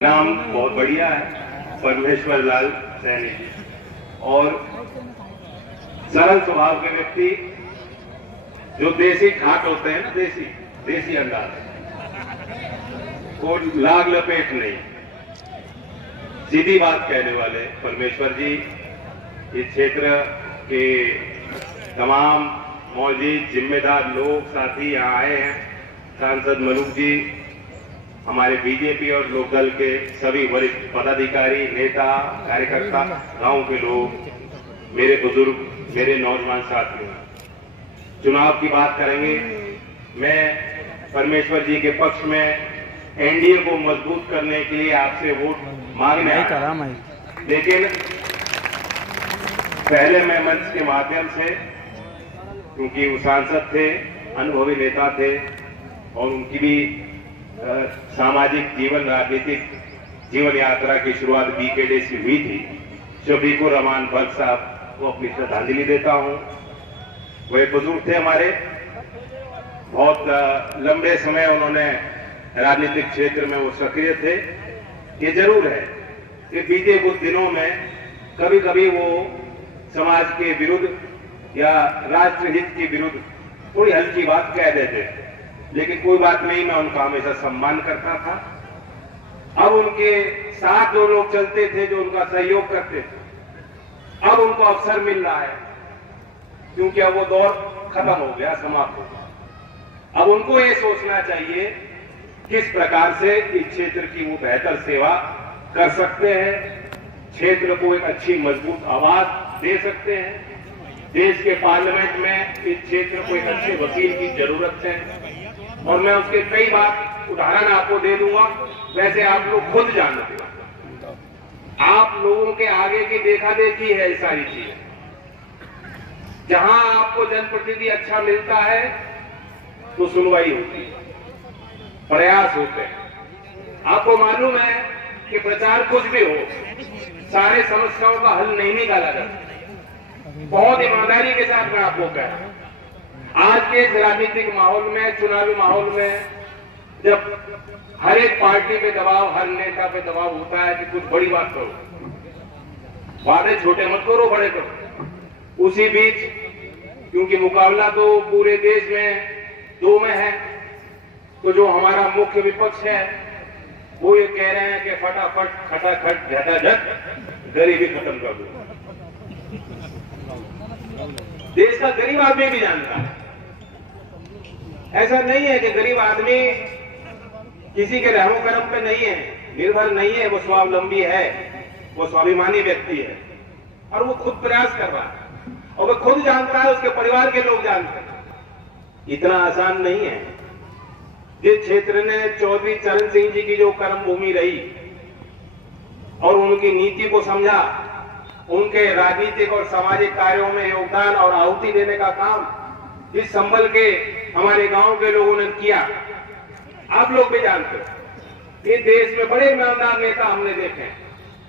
नाम बहुत बढ़िया है, परमेश्वर लाल सैनी जी। और सरल स्वभाव के व्यक्ति, जो देसी ठाट होते हैं ना, देसी अंदाज, वो लाग लपेट नहीं, सीधी बात कहने वाले परमेश्वर जी। इस क्षेत्र के तमाम मौजूद जिम्मेदार लोग साथी यहाँ आए हैं। सांसद मलूक जी, हमारे बीजेपी और लोकदल के सभी वरिष्ठ पदाधिकारी, नेता, कार्यकर्ता, गांव के लोग, मेरे बुजुर्ग, मेरे नौजवान साथियों, चुनाव की बात करेंगे। मैं परमेश्वर जी के पक्ष में एनडीए को मजबूत करने के लिए आपसे वोट मांगने आया, लेकिन पहले मैं मंच के माध्यम से, क्योंकि वो सांसद थे, अनुभवी नेता थे और उनकी भी सामाजिक जीवन, राजनीतिक जीवन यात्रा की शुरुआत बीकेडी से हुई थी। शफीकुर रहमान बख्श साहब को अपनी श्रद्धांजलि देता हूं। वो एक बुजुर्ग थे हमारे, बहुत लंबे समय उन्होंने राजनीतिक क्षेत्र में वो सक्रिय थे। ये जरूर है कि बीते कुछ दिनों में कभी कभी वो समाज के विरुद्ध या राष्ट्रहित के विरुद्ध कोई हल्की बात कह देते थे, लेकिन कोई बात नहीं, मैं उनका हमेशा सम्मान करता था। अब उनके साथ जो लोग चलते थे, जो उनका सहयोग करते थे, अब उनको अवसर मिल रहा है, क्योंकि अब वो दौर खत्म हो गया, समाप्त हो गया। अब उनको ये सोचना चाहिए किस प्रकार से इस क्षेत्र की वो बेहतर सेवा कर सकते हैं, क्षेत्र को एक अच्छी मजबूत आवाज दे सकते हैं। देश के पार्लियामेंट में इस क्षेत्र को एक अच्छे वकील की जरूरत है, और मैं उसके कई बार उदाहरण आपको दे दूंगा। वैसे आप लोग खुद जानते हो, आप लोगों के आगे की देखा देखी है सारी चीजें। जहां आपको जनप्रतिनिधि अच्छा मिलता है तो सुनवाई होती है, प्रयास होते हैं। आपको मालूम है कि प्रचार कुछ भी हो, सारे समस्याओं का हल नहीं निकाला जाता। बहुत ईमानदारी के साथ मैं आपको कह रहा हूं, आज के राजनीतिक माहौल में, चुनावी माहौल में, जब हर एक पार्टी पे दबाव, हर नेता पे दबाव होता है कि कुछ बड़ी बात करो, वादे छोटे मत करो, बड़े करो। उसी बीच, क्योंकि मुकाबला तो पूरे देश में दो में है, तो जो हमारा मुख्य विपक्ष है वो ये कह रहे हैं कि फटाफट, खटाखट, झटाझट गरीबी खत्म कर दो। देश का गरीब आदमी भी जानता है, ऐसा नहीं है कि गरीब आदमी किसी के रहमो करम पे नहीं है, निर्भर नहीं है, वो स्वावलंबी है, वो स्वाभिमानी व्यक्ति है, और वो खुद प्रयास कर रहा है, और वो खुद जानता है, उसके परिवार के लोग जानते हैं। इतना आसान नहीं है। जिस क्षेत्र ने चौधरी चरण सिंह जी की जो कर्मभूमि रही और उनकी नीति को समझा, उनके राजनीतिक और सामाजिक कार्यों में योगदान और आहुति देने का काम जिस संभल के हमारे गांव के लोगों ने किया, आप लोग भी जानते हो। इस देश में बड़े ईमानदार नेता हमने देखे,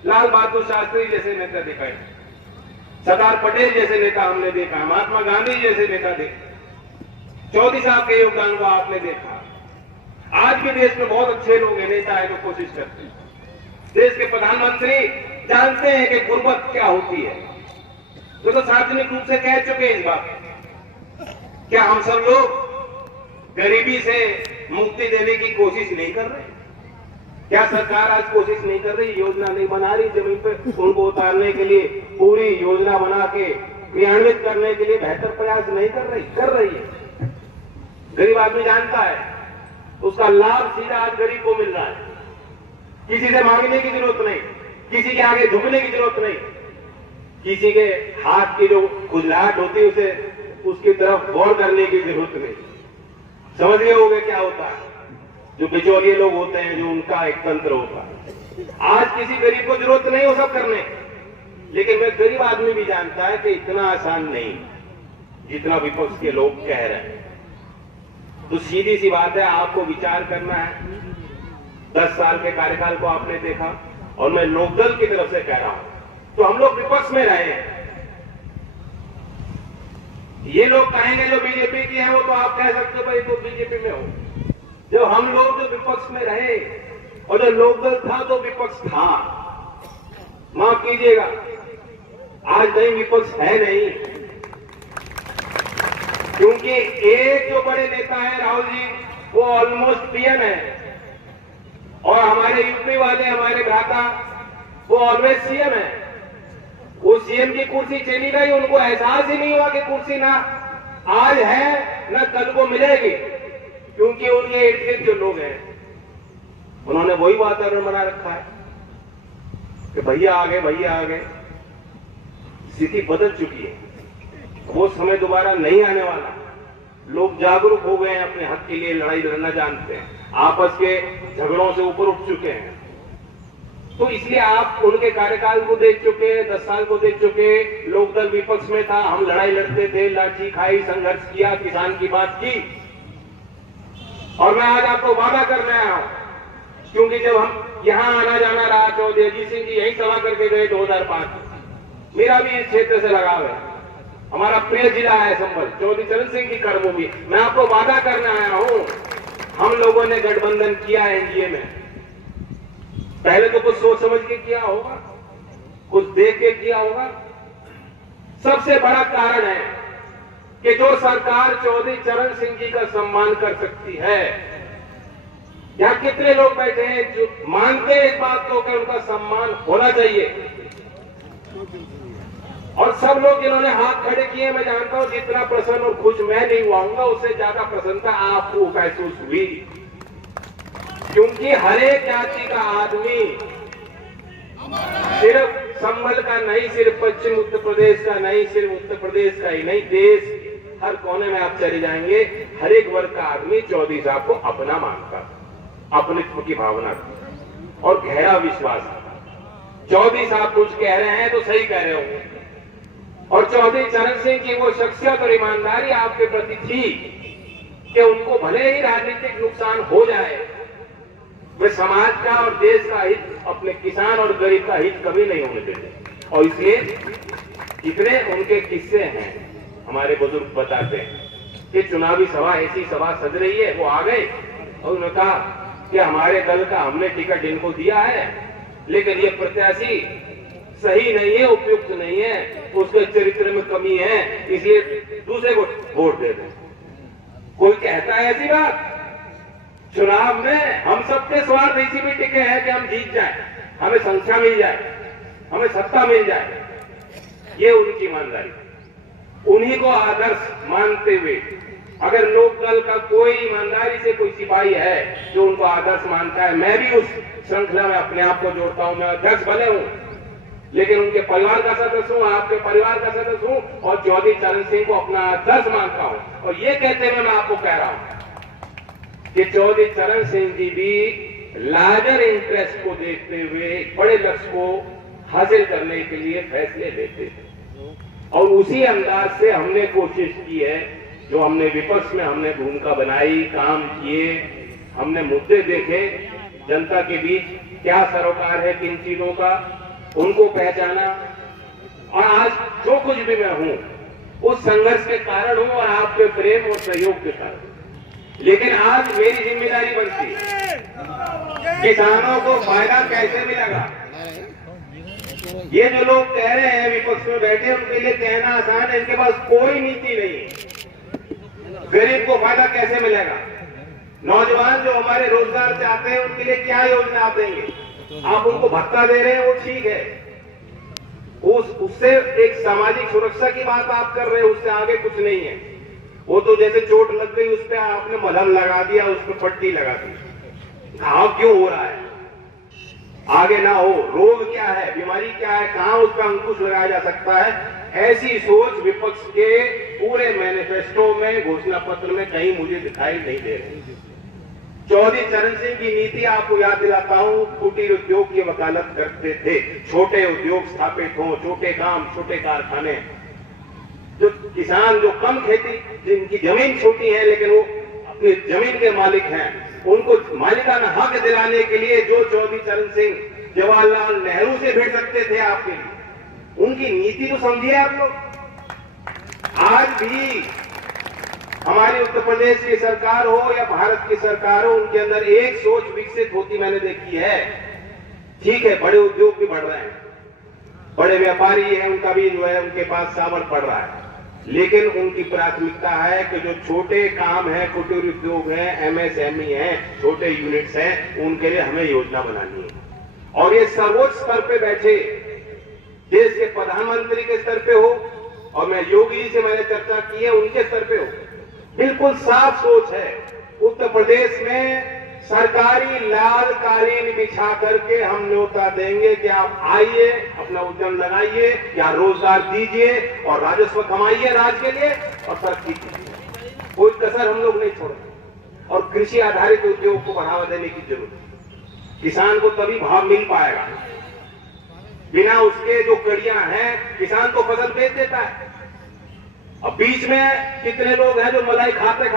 लाल बहादुर शास्त्री जैसे नेता दिखाए, सरदार पटेल जैसे नेता हमने देखा, महात्मा गांधी जैसे नेता देखे, चौधरी साहब के योगदान को आपने देखा। आज भी देश में बहुत अच्छे लोग हैं, नेता है, जो कोशिश करते हैं। देश के प्रधानमंत्री जानते हैं कि गुर्बत क्या होती है, तो सार्वजनिक रूप से कह चुके हैं इस बात। क्या हम सब लोग गरीबी से मुक्ति देने की कोशिश नहीं कर रहे? क्या सरकार आज कोशिश नहीं कर रही, योजना नहीं बना रही, जमीन पर उनको उतारने के लिए पूरी योजना बना के क्रियान्वित करने के लिए बेहतर प्रयास नहीं कर रही? कर रही है। गरीब आदमी जानता है, उसका लाभ सीधा आज गरीब को मिल रहा है। किसी से मांगने की जरूरत नहीं, किसी के आगे झुकने की जरूरत नहीं, किसी के हाथ की जो खुजलाहट होती है उसे उसकी तरफ गौर करने की जरूरत नहीं। समझ गए होंगे क्या होता है? जो बिचौलिए लोग होते हैं, जो उनका एक तंत्र होता है। आज किसी गरीब को जरूरत नहीं वो सब करने, लेकिन वह गरीब आदमी भी जानता है कि इतना आसान नहीं जितना विपक्ष के लोग कह रहे हैं। तो सीधी सी बात है, आपको विचार करना है। 10 साल के कार्यकाल को आपने देखा, और मैं लोकदल की तरफ से कह रहा हूं, तो हम लोग विपक्ष में रहे हैं। ये लोग कहेंगे जो बीजेपी की है, वो तो आप कह सकते हो भाई तो बीजेपी में हो। जब हम लोग जो विपक्ष में रहे और जो लोकदल था तो विपक्ष था, माफ कीजिएगा, आज नहीं विपक्ष है नहीं, क्योंकि एक जो बड़े नेता है राहुल जी, वो ऑलमोस्ट पीएम है, और हमारे यूपी वाले हमारे भ्राता वो ऑलवेज सीएम है। वो सीएम की कुर्सी चली गई, उनको एहसास ही नहीं हुआ कि कुर्सी ना आज है ना कल को मिलेगी, क्योंकि उनके इर्द गिर्द जो लोग हैं उन्होंने वही वातावरण बना रखा है कि भैया आ गए, भैया आ गए। स्थिति बदल चुकी है, वो समय दोबारा नहीं आने वाला। लोग जागरूक हो गए हैं, अपने हक के लिए लड़ाई लड़ना जानते हैं, आपस के झगड़ों से ऊपर उठ चुके हैं। तो इसलिए आप उनके कार्यकाल को देख चुके, 10 साल को देख चुके। लोकदल विपक्ष में था, हम लड़ाई लड़ते थे, लाठी खाई, संघर्ष किया, किसान की बात की। और मैं आज आपको वादा करने आया हूं, क्योंकि जब हम यहां आना जाना रहा, चौधरी अजीत सिंह जी यही सभा करके गए 2005, मेरा भी इस क्षेत्र से लगाव है, हमारा प्रिय जिला है संभल, चौधरी चरण सिंह की कर्मभूमि। मैं आपको वादा करने आया हूं, हम लोगों ने गठबंधन किया एनडीए में, पहले तो कुछ सोच समझ के किया होगा, कुछ देख के किया होगा। सबसे बड़ा कारण है कि जो सरकार चौधरी चरण सिंह जी का सम्मान कर सकती है, यहां कितने लोग बैठे हैं जो मानते हैं इस बात को कि उनका सम्मान होना चाहिए। और सब लोग जिन्होंने हाथ खड़े किए, मैं जानता हूं जितना प्रसन्न और खुश मैं नहीं हुआ हूंगा, उससे ज्यादा प्रसन्नता आपको महसूस हुई, क्योंकि हर एक जाति का आदमी, सिर्फ संभल का नहीं, सिर्फ पश्चिम उत्तर प्रदेश का नहीं, सिर्फ उत्तर प्रदेश का ही नहीं, देश हर कोने में आप चले जाएंगे, हर एक वर्ग का आदमी चौधरी साहब को अपना मानता, अपनित्व की भावना थी और गहरा विश्वास था। चौधरी साहब कुछ कह रहे हैं तो सही कह रहे होंगे, और चौधरी चरण सिंह की वो शख्सियत और ईमानदारी आपके प्रति थी कि उनको भले ही राजनीतिक नुकसान हो जाए, वे समाज का और देश का हित, अपने किसान और गरीब का हित कभी नहीं होने देते। और इसलिए जितने उनके किस्से हैं, हमारे बुजुर्ग बताते हैं कि चुनावी सभा ऐसी सभा सज रही है, वो आ गए और उन्होंने कहा कि हमारे दल का हमने टिकट इनको दिया है, लेकिन ये प्रत्याशी सही नहीं है, उपयुक्त नहीं है, उसके चरित्र में कमी है, इसलिए दूसरे को वोट दे दें। कोई कहता है ऐसी बात? चुनाव में हम सबके स्वार्थ इसी में टिके हैं कि हम जीत जाएं, हमें संख्या मिल जाए, हमें सत्ता मिल जाए। ये उनकी ईमानदारी, उन्हीं को आदर्श मानते हुए अगर लोकदल का कोई ईमानदारी से कोई सिपाही है जो उनको आदर्श मानता है, मैं भी उस श्रृंखला में अपने आप को जोड़ता हूं। मैं अध्यक्ष भले हूं, लेकिन उनके परिवार का सदस्य हूं, आपके परिवार का सदस्य हूं, और चौधरी चरण सिंह को अपना आदर्श मानता हूं। और ये कहते हुए मैं आपको कह रहा हूं कि चौधरी चरण सिंह जी भी लार्जर इंटरेस्ट को देखते हुए बड़े लक्ष्य को हासिल करने के लिए फैसले लेते थे, और उसी अंदाज से हमने कोशिश की है, जो हमने विपक्ष में हमने भूमिका बनाई, काम किए, हमने मुद्दे देखे, जनता के बीच क्या सरोकार है किन चीजों का, उनको पहचाना, और आज जो कुछ भी मैं हूं उस संघर्ष के कारण हूं और आपके प्रेम और सहयोग के कारण। लेकिन आज मेरी जिम्मेदारी बनती है, किसानों को फायदा कैसे मिलेगा। ये जो लोग कह रहे हैं विपक्ष में बैठे, उनके लिए कहना आसान है, इनके पास कोई नीति नहीं। गरीब को फायदा कैसे मिलेगा? नौजवान जो हमारे रोजगार चाहते हैं, उनके लिए क्या योजना आप देंगे? आप उनको भत्ता दे रहे हैं, वो ठीक है, उससे एक सामाजिक सुरक्षा की बात आप कर रहे हैं, उससे आगे कुछ नहीं है। वो तो जैसे चोट लग गई, उस पर आपने मलहम लगा दिया, उस पर पट्टी लगा दी। घाव क्यों हो रहा है? आगे ना हो। रोग क्या है, बीमारी क्या है, कहां उसका अंकुश लगाया जा सकता है? ऐसी सोच विपक्ष के पूरे मैनिफेस्टो में, घोषणा पत्र में कहीं मुझे दिखाई नहीं दे रही। चौधरी चरण सिंह की नीति आपको याद दिलाता हूं, कुटीर उद्योग की वकालत करते थे। छोटे उद्योग स्थापित हों, छोटे काम, छोटे कारखाने, जो किसान जो कम खेती, जिनकी जमीन छोटी है लेकिन वो अपनी जमीन के मालिक हैं, उनको मालिकाना हक दिलाने के लिए जो चौधरी चरण सिंह जवाहरलाल नेहरू से भिड़ सकते थे आपके लिए, उनकी नीति तो समझिए आप लोग। आज भी हमारी उत्तर प्रदेश की सरकार हो या भारत की सरकार हो, उनके अंदर एक सोच विकसित होती मैंने देखी है। ठीक है, बड़े उद्योग भी बढ़ रहे हैं, बड़े व्यापारी हैं, उनका भी जो है उनके पास सावर पड़ रहा है, लेकिन उनकी प्राथमिकता है कि जो छोटे काम है, कुटीर उद्योग है, एमएसएमई है, छोटे यूनिट्स हैं, उनके लिए हमें योजना बनानी है। और ये सर्वोच्च स्तर पे बैठे देश के प्रधानमंत्री के स्तर पे हो, और मैं योगी जी से मैंने चर्चा की है, उनके स्तर पे हो, बिल्कुल साफ सोच है। उत्तर प्रदेश में सरकारी लाल कालीन बिछा करके हम न्योता देंगे कि आप आइए, अपना उद्यम लगाइए, या रोजगार दीजिए और राजस्व कमाइए राज्य के लिए और तरक्की कीजिए। कोई कसर हम लोग नहीं छोड़ेंगे। और कृषि आधारित उद्योग को बढ़ावा देने की जरूरत है। किसान को तभी भाव मिल पाएगा, बिना उसके जो कड़ियां हैं, किसान तो फसल बेच देता है। अब बीच में कितने लोग हैं जो मलाई खाते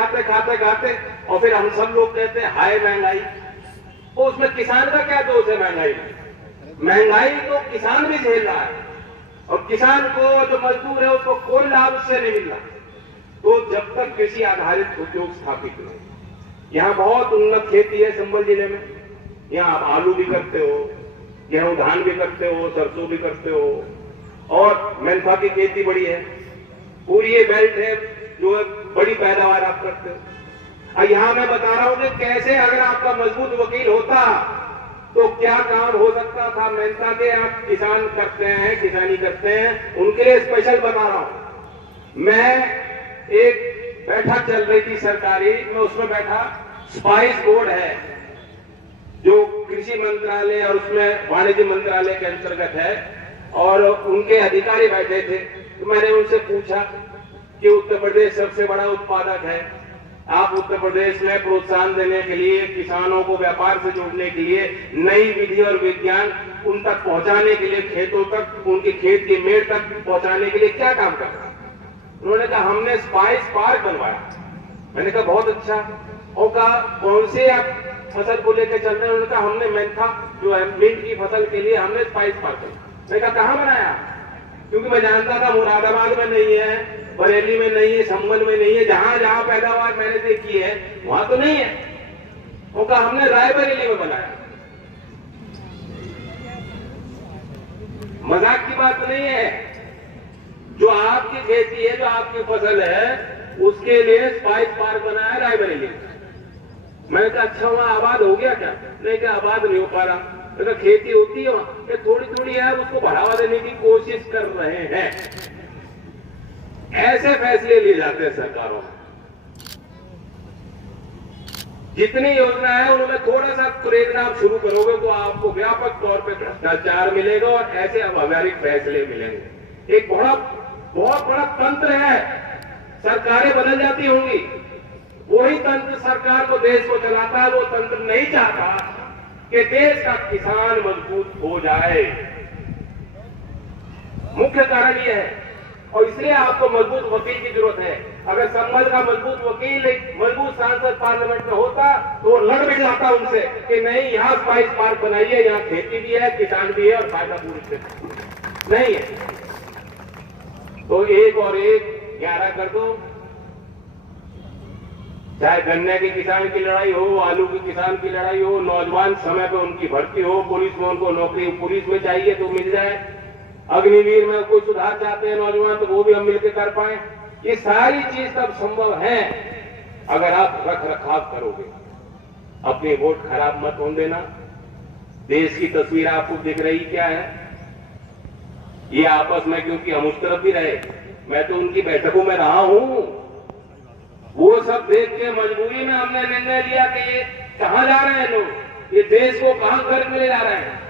और फिर हम सब लोग कहते हैं हाय महंगाई। तो उसमें किसान का क्या दोष है? महंगाई तो किसान भी झेल रहा है, और किसान को जो मजदूर है उसको कोई लाभ उससे नहीं मिल रहा। तो जब तक कृषि आधारित उद्योग स्थापित हो, यहाँ बहुत उन्नत खेती है संबल जिले में, यहाँ आप आलू भी करते हो, गेहूं धान भी करते हो, सरसों भी करते हो, और मेंथा की खेती बड़ी है, पूरी ये बेल्ट है जो बड़ी पैदावार आप करते हो। और यहां मैं बता रहा हूं कि कैसे अगर आपका मजबूत वकील होता तो क्या काम हो सकता था। मेहनता के आप किसान करते हैं, किसानी करते हैं, उनके लिए स्पेशल बता रहा हूं। मैं एक बैठक चल रही थी सरकारी, मैं उसमें बैठा, स्पाइस बोर्ड है जो कृषि मंत्रालय और उसमें वाणिज्य मंत्रालय के अंतर्गत है, और उनके अधिकारी बैठे थे। तो मैंने उनसे पूछा कि उत्तर प्रदेश सबसे बड़ा उत्पादक है, आप उत्तर प्रदेश में प्रोत्साहन देने के लिए, किसानों को व्यापार से जोड़ने के लिए, नई विधि और विज्ञान उन तक पहुंचाने के लिए, खेतों तक, उनके खेत की मेड़ तक पहुंचाने के लिए क्या काम कर रहा है? उन्होंने कहा हमने स्पाइस पार्क बनवाया। मैंने कहा बहुत अच्छा। और कहा कौन से आप फसल को लेकर चल रहे हैं? उन्होंने कहा हमने मेंथा जो है मिंट की फसल के लिए हमने स्पाइस पार्क बनाया। मैंने कहा कहाँ बनाया? क्योंकि मैं जानता था मुरादाबाद में नहीं है, बरेली में नहीं है, संभल में नहीं है, जहां जहां पैदावार मैंने देखी है वहां तो नहीं है। वो कहा हमने रायबरेली में बनाया। मजाक की बात नहीं है। जो आपकी खेती है, जो आपकी फसल है, उसके लिए स्पाइस पार्क बनाया रायबरेली। मैंने कहा अच्छा वहां आबाद हो गया क्या? नहीं, क्या आबाद नहीं हो पा रहा। तो खेती होती है वहां, ये थोड़ी थोड़ी है, उसको बढ़ावा देने की कोशिश कर रहे हैं। ऐसे फैसले लिए जाते हैं सरकारों में। जितनी योजना है उनमें थोड़ा सा प्रेरणा आप शुरू करोगे तो आपको व्यापक तौर पे भ्रष्टाचार मिलेगा और ऐसे अव्यवहारिक फैसले मिलेंगे। एक बहुत बड़ा तंत्र है, सरकारें बदल जाती होंगी, वही तंत्र सरकार को, देश को चलाता है। वो तंत्र नहीं चाहता कि देश का किसान मजबूत हो जाए। मुख्य कारण यह है, और इसलिए आपको मजबूत वकील की जरूरत है। अगर संभल का मजबूत वकील, एक मजबूत सांसद पार्लियामेंट में होता तो वो लड़ भी जाता उनसे कि नहीं, यहाँ स्पाइस पार्क बनाइए, यहाँ खेती भी है, किसान भी है और फायदा पूरी से नहीं है। तो 1 और 1 11 कर दो। चाहे गन्ने के किसान की लड़ाई हो, आलू की किसान की लड़ाई हो, नौजवान समय पे उनकी भर्ती हो, पुलिस में उनको नौकरी पुलिस में चाहिए तो मिल जाए, अग्निवीर में कोई सुधार चाहते हैं नौजवान तो वो भी हम मिलकर कर पाए। ये सारी चीज तब संभव है अगर आप रख रखाव करोगे। अपनी वोट खराब मत होने देना। देश की तस्वीर आपको दिख रही क्या है? ये आपस में, क्योंकि हम उस तरफ भी रहे, मैं तो उनकी बैठकों में रहा हूं, वो सब देख के मजबूरी में हमने निर्णय लिया कि ये कहां जा रहे हैं लोग, ये देश को कहां खरीद ले जा रहे हैं।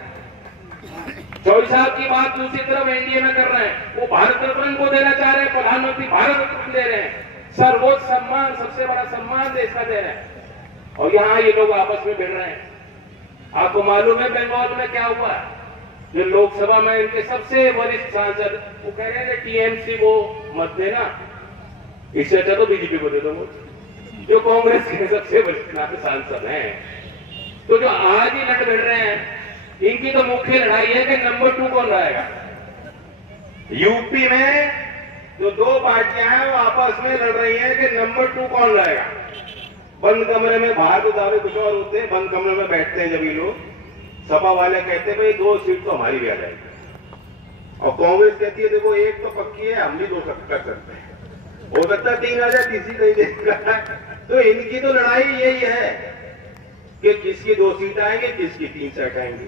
24 साल की बात दूसरी तरफ एनडीए में कर रहे हैं, वो भारत रत्न को देना चाह रहे हैं, प्रधानमंत्री भारत रत्न दे रहे हैं, सर्वोच्च सम्मान, सबसे बड़ा सम्मान देश का दे रहे हैं, और यहाँ ये लोग आपस में भिड़ रहे हैं। आपको मालूम है बंगाल में क्या हुआ? जो लोकसभा में इनके सबसे वरिष्ठ सांसद वो कह रहे हैं टीएमसी को मत देना, इससे अच्छा तो बीजेपी को दे दो, जो कांग्रेस के सबसे वरिष्ठ सांसद हैं। तो जो आज ही लड़ भिड़ रहे हैं, इनकी तो मुख्य लड़ाई है कि नंबर 2 कौन रहेगा। यूपी में जो दो पार्टियां हैं वो आपस में लड़ रही हैं कि नंबर 2 कौन रहेगा। बंद कमरे में, बाहर तो दावे कुछ और होते हैं, बंद कमरे में बैठते हैं जब ये लोग, सपा वाले कहते हैं भाई 2 सीट तो हमारी भी आ जाएगी, और कांग्रेस कहती है देखो 1 तो पक्की है, हम भी 2 कर सकते हैं, हो सकता है 3 आ जाए, तीसरी नहीं देगा। तो इनकी तो लड़ाई यही है कि किसकी 2 सीट आएंगे, किसकी 3 सीट आएंगी।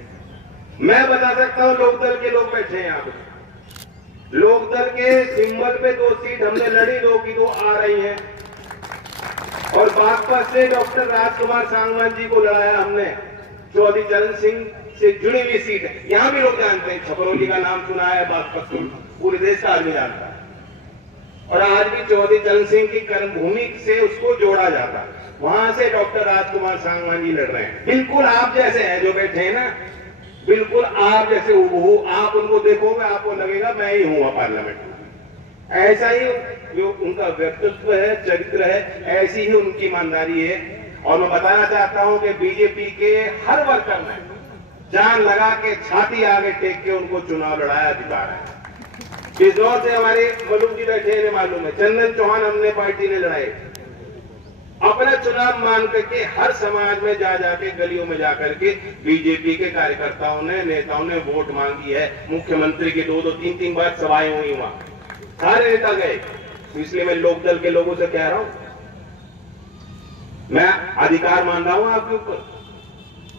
मैं बता सकता हूं, लोकदल के लोग बैठे हैं यहाँ पे, लोकदल के सिंबल पे 2 सीट हमने लड़ी, 2 की 2 आ रही हैं। और बागपत से डॉक्टर राजकुमार सांगवान जी को लड़ाया हमने, चौधरी चरण सिंह से जुड़ी हुई सीट है। यहाँ भी लोग जानते हैं, छपरौली का नाम सुना है, बागपत को पूरे देश का आदमी जानता है। और आज भी चौधरी चरण सिंह की कर्मभूमि से उसको जोड़ा जाता है, वहां से डॉक्टर राजकुमार सांगवान जी लड़ रहे हैं। बिल्कुल आप जैसे हैं जो बैठे हैं ना, बिल्कुल आप जैसे हो, आप उनको देखोगे आपको लगेगा मैं ही हूँ पार्लियामेंट में। ऐसा ही जो उनका व्यक्तित्व है, चरित्र है, ऐसी ही उनकी ईमानदारी है। और मैं बताना चाहता हूं कि बीजेपी के हर वर्कर ने जान लगा के छाती आगे टेक के उनको चुनाव लड़ाया, अधिकार है। बिजनौर से हमारे मलूक जी बैठे हैं, मालूम है, चंदन चौहान हमने पार्टी ने लड़ाई, अपना चुनाव मान करके हर समाज में जा जाके, गलियों में जाकर के बीजेपी के कार्यकर्ताओं ने, नेताओं ने वोट मांगी है। मुख्यमंत्री की 2-2, 3-3 बार सभाएं हुई वहां, सारे नेता गए। तो इसलिए मैं लोकदल के लोगों से कह रहा हूं, मैं अधिकार मान रहा हूं आपके ऊपर,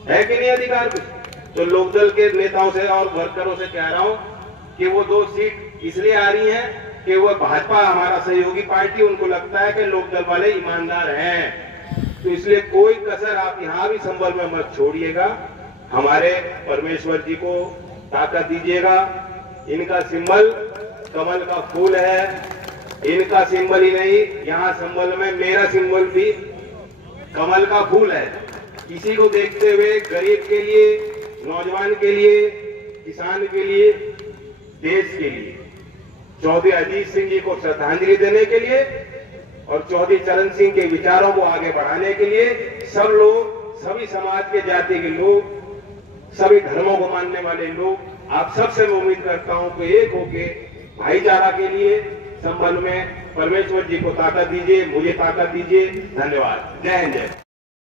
है कि नहीं अधिकार कुछ? तो लोकदल के नेताओं से और वर्करों से कह रहा हूं कि वो 2 सीट इसलिए आ रही हैं कि वो भाजपा हमारा सहयोगी पार्टी, उनको लगता है कि लोकदल वाले ईमानदार हैं। तो इसलिए कोई कसर आप यहां भी संबल में मत छोड़िएगा, हमारे परमेश्वर जी को ताकत दीजिएगा। इनका सिंबल कमल का फूल है, इनका सिंबल ही नहीं, यहाँ संबल में मेरा सिंबल भी कमल का फूल है। इसी को देखते हुए गरीब के लिए, नौजवान के लिए, किसान के लिए, देश के लिए, चौधरी अजीत सिंह जी को श्रद्धांजलि देने के लिए और चौधरी चरण सिंह के विचारों को आगे बढ़ाने के लिए सब लोग, सभी समाज के जाति के लोग, सभी धर्मों को मानने वाले लोग, आप सबसे मैं उम्मीद करता हूं कि एक होके भाईचारा के लिए संबंध में परमेश्वर जी को ताकत दीजिए, मुझे ताकत दीजिए। धन्यवाद। जय हिंद, जय।